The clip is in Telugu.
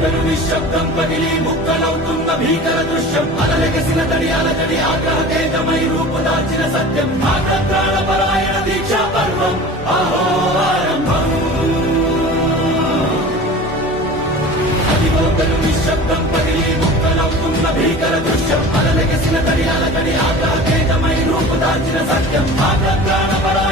అదిగోగలు నిశ్శబ్దం పగిలి ముక్కలవుతున్న భీకర దృశ్యం అలలెగసిన తడి అలజడి ఆగ్రహ తేజమై రూపుదాల్చిన సత్యం ఆగ్రత్రాణ పరాయణ దీక్షా పర్వం అహో ఆరంభం అదిగోగలు నిశ్శబ్దం పగిలి ముక్కలవుతున్న భీకర దృశ్యం అలలెగసిన తడి అలజడి ఆగ్రహ తేజమై రూపుదాల్చిన సత్యం ఆగ్రత్రాణ పరాయణ